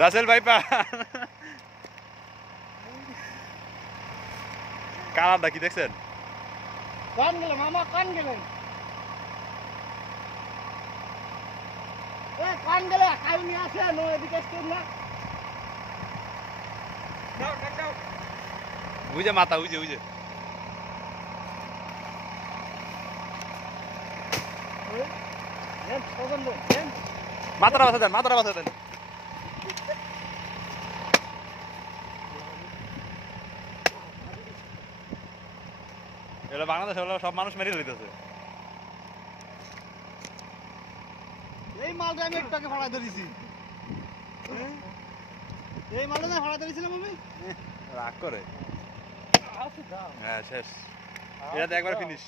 রাসেল ভাই পা কালারটা কি দেখছেন? কান গেলেন মামা, কান গেলেন। এ কান গেলে কাল নিয়ে আসেন, ও এদিকে আসতেন না। বুঝে মাথা বুঝে বুঝে মাথাটা বাসা দেন, মাথাটা বাসা দেন। এটা বাংলাদেশ হলো সব মানুষ মেরে লইতেছে। এই মালটা আমি একটু আগে ভাড়া ধরেছি। এই মালটা না ভাড়া ধরেছিলাম আমি। রাগ করে। হ্যাঁ শেষ, এটা একবার ফিনিশ।